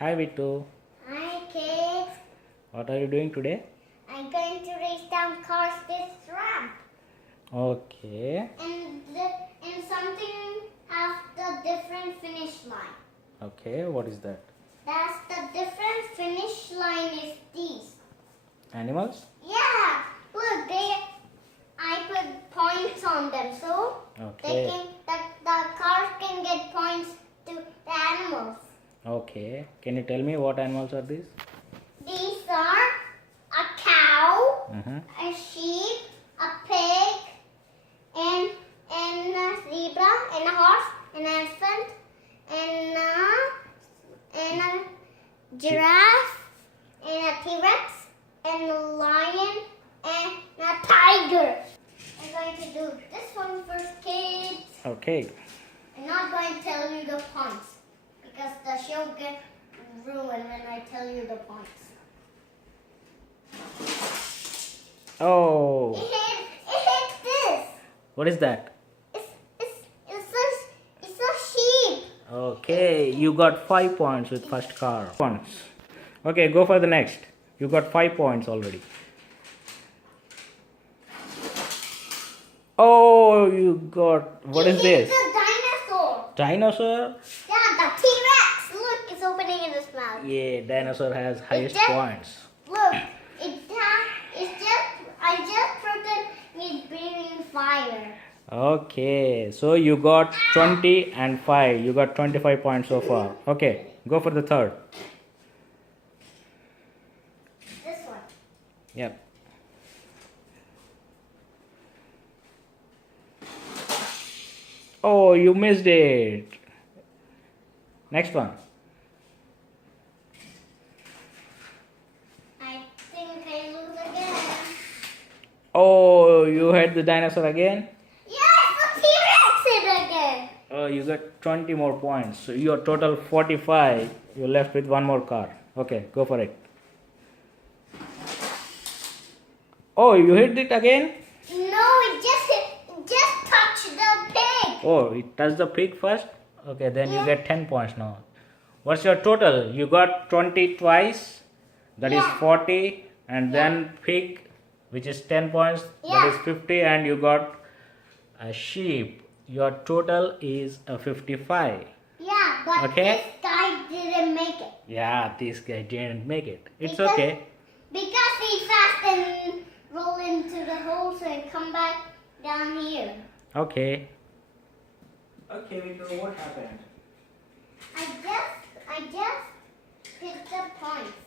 Hi Vittu, Hi kids. what are you doing today? I'm going to race down cars this ramp. Okay, And something has the different finish line. okay, what is that? That's the different finish line is these. Animals? Yeah. Look, I put points on them so Okay, the cars can get points to the animals. okay. Can you tell me what animals are these? These are a cow, Mm-hmm. a sheep, a pig, and a zebra, and a horse, an elephant, and a giraffe, and a T-Rex, and a lion, and a tiger. I'm going to do this one first, kids. Okay, I'm not going to tell you the points because the show gets ruined when I tell you the points. oh, It hit this. what is that? It's a sheep. Okay, you got 5 points with first car. Points. Okay, go for the next. You got 5 points already. Oh, you got, what is this? It's a dinosaur. Dinosaur? Yeah, the T-Rex. Look, it's opening in its mouth. Yeah, dinosaur has highest just- points. Look, I just pretend it's breathing fire. Okay, so you got 20 and 5. You got 25 points so far. Okay, go for the third. This one. Yep. Oh, you missed it. Next one. I think I lose again. Oh, you had the dinosaur again. Yes, the T-Rex hit again. Oh, you got 20 more points. So your total 45. You're left with one more car. Okay, go for it. Oh, you hit it again? No, it just touched the pig. Oh, it touched the pig first? Okay, then you get 10 points now. What's your total? You got 20 twice, that is Yeah. 40, and then pig, which is 10 points, that Yeah. is 50, and you got a sheep. Your total is a 55. Yeah, but Okay. this guy didn't make it. Yeah, this guy didn't make it. It's Because- okay. Because he fast and roll into the holes and come back down here. Okay. Okay, Vittu, what happened? I just hit the points.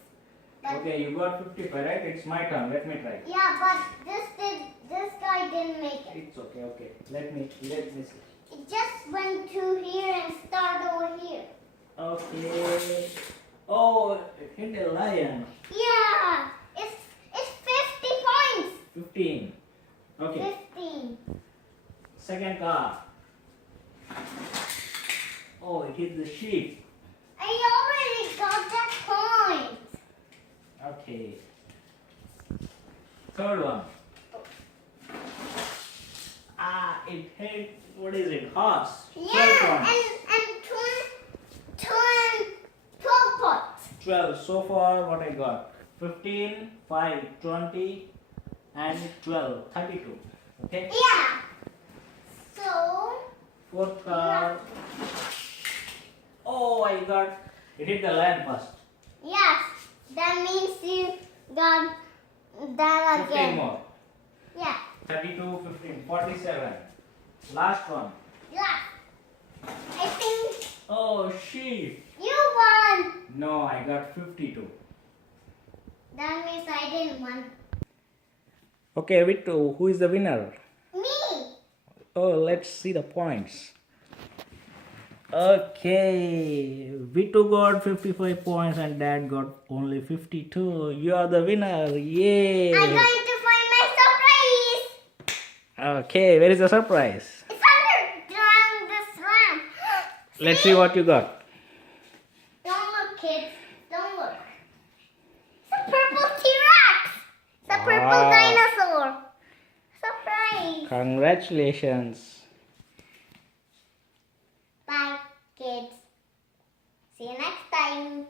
But Okay, you got 55, right? It's my turn. Let me try. yeah, but this guy didn't make it. It's okay, okay. Let me see. It just went to here and started over here. Okay. Oh, it hit a lion. Yeah, it's 50 points. 15. Okay. 15. Second car. Oh, it hit the sheep. I already got that point. Okay. Third one. Ah, it hit, what is it? Horse. 12 Yeah, points. and 12 points. 12. So far, what I got? 15, 5, 20, and 12. 32. Okay. Yeah. So, Fourth car. Oh, I got, it hit the lion first. yes, that means you got that 15 again. more. Yeah. 32, 15, 47. Last one. Yeah. I think Oh, sheep. you won. No, I got 52. That means I didn't win. Okay, Vittu, who is the winner? Me. Oh, let's see the points. Okay, Vittu got 55 points and Dad got only 52. You are the winner. Yay! I'm going to find my surprise. Okay, where is the surprise? It's underground this ramp. Let's see what you got. Don't look, kids. Don't look. It's a purple T-Rex. It's a purple Wow. dinosaur. Surprise. Congratulations. Bye, kids. See you next time.